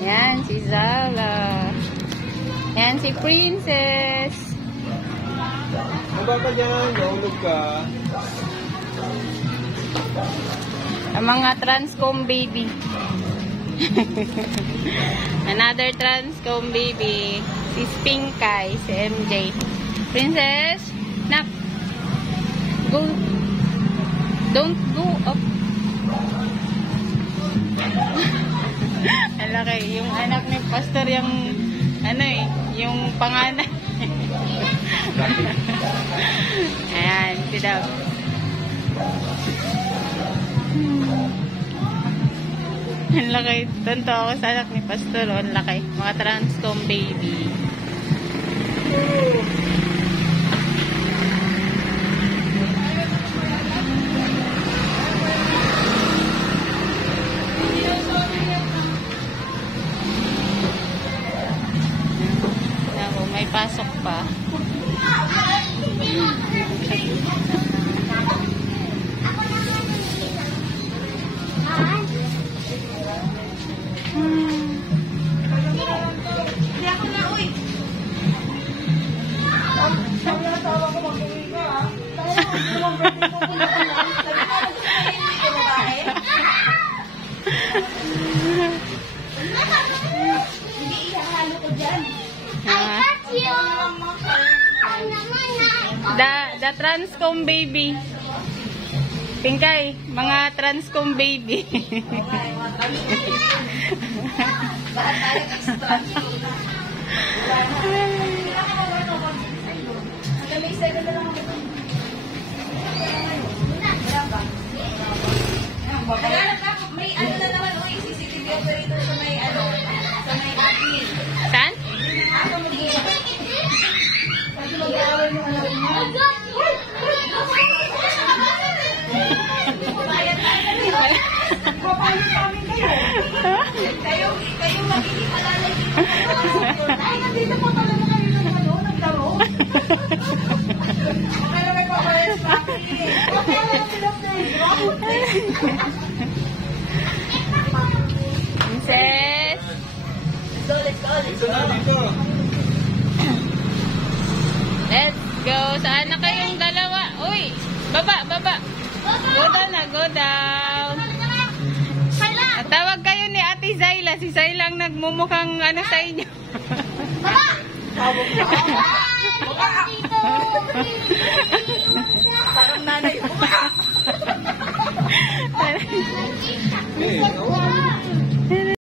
Yan, si Zala. Yan, si Princess. Aba ka dyan, naulog ka. Ang mga Transcom baby. Another Transcom baby. Si Spinkay, si MJ. Princess, nak. Go. Don't go up. Ang laki. Yung anak ni Pastor, yung ano eh, yung panganay. Ayan, si Dab. Ang laki. Tonto ako sa anak ni Pastor. Ang laki. Mga Transcom baby. Ako, may pasok pa. The Transcom baby. Pinkay, mga Transcom baby. May ano na naman, CCTV operator sa may ano, sa may admin. Saan? Ako mag-iwan. Kasi mag-iawal yung alam niya. Papayos namin kayo. Kayo mag-iipalalay dito. Ay, nandito po talaga kayo ng ano, naglaro. Pero may papayos namin eh. Papayos sila na Princess. Let's go. Dito na, dito. Let's go. Saan na kayong dalawa? Uy, baba. Go down na, go down. At tawag kayo ni Ate Zayla. Si Zayla ang nagmumukhang ano sa inyo. Parang nanay. Eh,